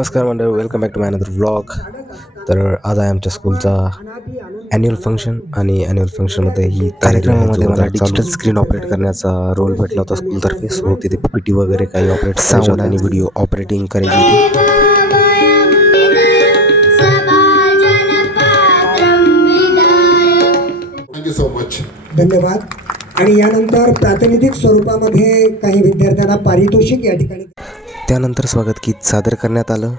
नमस्कार मंडळी, welcome back to my another vlog. तर आज आहे आमच्या स्कूलचा ॲन्युअल फंक्शन आणि ॲन्युअल फंक्शनमध्ये ही कार्यक्रमामध्ये मला डिजिटल स्क्रीन ऑपरेट करण्याचा रोल भेटला होता स्कूलतर्फे. सो तिथे PPT वगैरे काही ऑपरेट साऊंड आणि व्हिडिओ ऑपरेटिंग करायची होती. Thank you so much. धन्यवाद. आणि यानंतर प्रातिनिधिक स्वरूपामध्ये काही विद्यार्थ्यांना पारितोषिक या ठिकाणी. त्यानंतर स्वागत गीत सादर करण्यात आलं.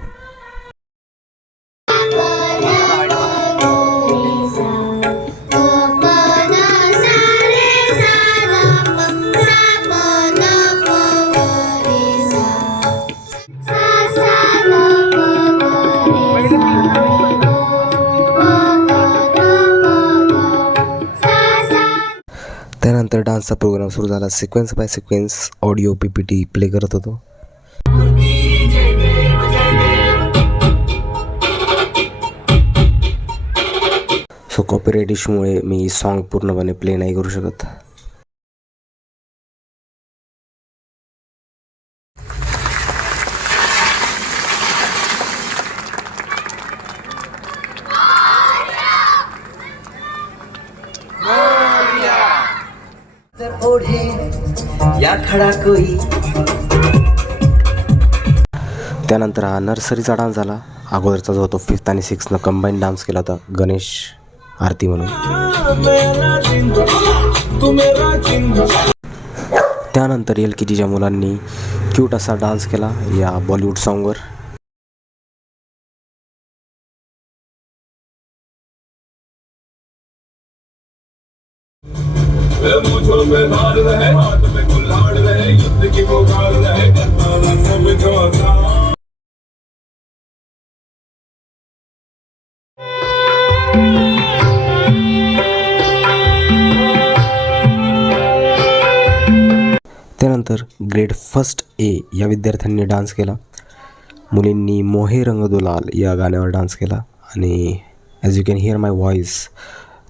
त्यानंतर डान्सचा प्रोग्राम सुरू झाला. Sequence by sequence audio PPT play करत होतो. सो कॉपीराइट इश्यूमुळे मी सॉन्ग पूर्णपणे प्ले नाही करू शकत. त्यानंतर हा नर्सरीचा डान्स झाला. अगोदरचा जो होतो 5th आणि 6th कंबाईन डान्स केला होता गणेश आरती म्हणून. त्यानंतर LKGच्या मुलांनी क्यूट असा डान्स केला या बॉलिवूड सॉन्गवर. त्यानंतर ग्रेड 1st A या विद्यार्थ्यांनी डान्स केला. मुलींनी मोहे रंग दो लाल या गाण्यावर डान्स केला. आणि as you can hear my voice,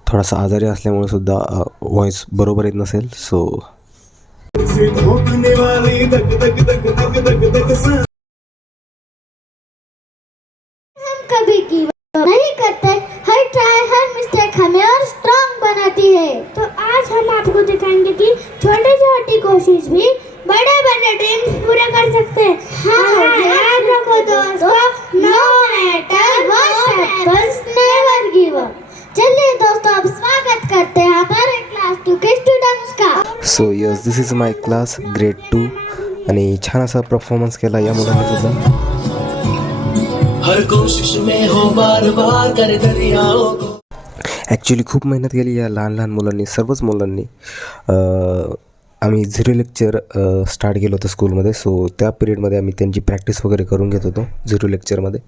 थोडासा आजारी असल्यामुळे सुद्धा व्हॉईस बरोबर येत नसेल. सो कभी की नहीं करते, हर ट्राई हर मिस्टेक हमें और स्ट्रांग बनाती है. तो आज हम आपको दिखाएंगे कि छोटी छोटी कोशिश भी बड़े बड़े ड्रीम्स पूरे कर सकते हैं. हाँ, याद रखो दोस्तों, no matter what happens never give up. चलिए दोस्तों, अब स्वागत करते हैं हमारे क्लास 2 के स्टूडेंट्स का. So yes, this is my class grade 2. आणि छान असा परफॉर्मन्स केला या मुलांनी सुद्धा. हर कोशिश में हो बार बार कर दरियाओं को. ॲक्च्युली खूप मेहनत केली या लहान लहान मुलांनी, सर्वच मुलांनी. आम्ही 0 लेक्चर स्टार्ट केलं होतं स्कूलमध्ये. सो त्या पिरियडमध्ये आम्ही त्यांची प्रॅक्टिस वगैरे करून घेत होतो 0 लेक्चरमध्ये.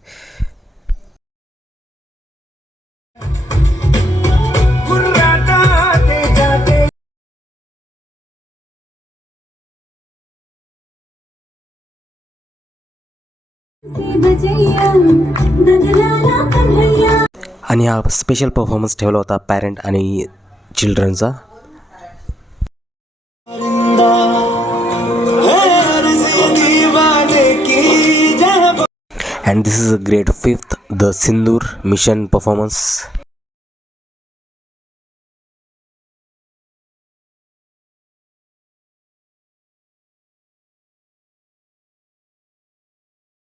आणि हा स्पेशल परफॉर्मन्स ठेवला होता पॅरेंट आणि चिल्ड्रनचा. And this is a grade 5th the Sindoor mission performance.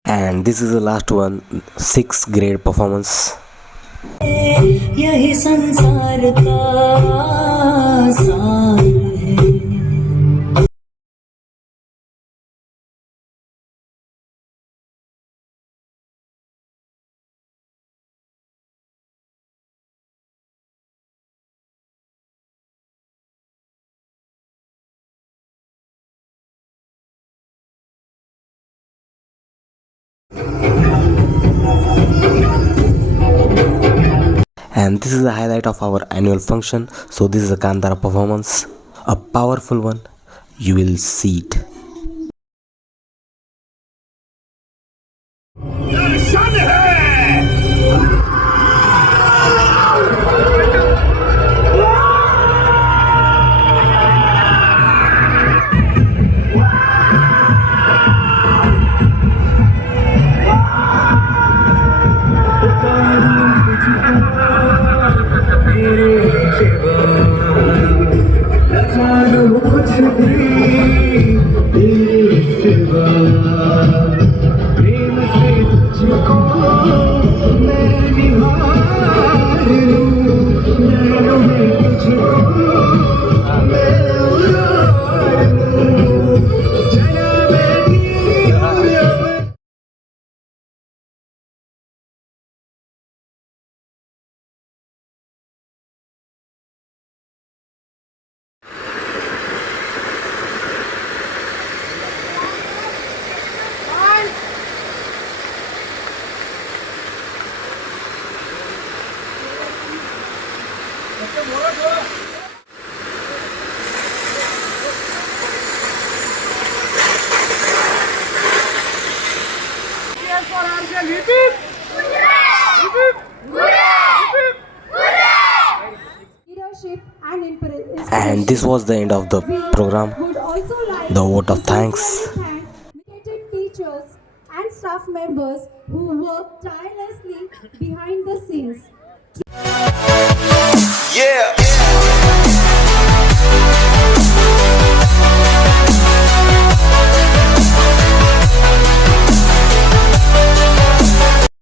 And this is the last one, 6th grade performance. यही संसार का सार है. And this is the highlight of our annual function. So this is a Kandara performance, a powerful one. You will see it. Leadership and inspiration. And this was the end of the program. Would also like The vote of to thanks. sincerely thank dedicated teachers and staff members who work tirelessly behind the scenes.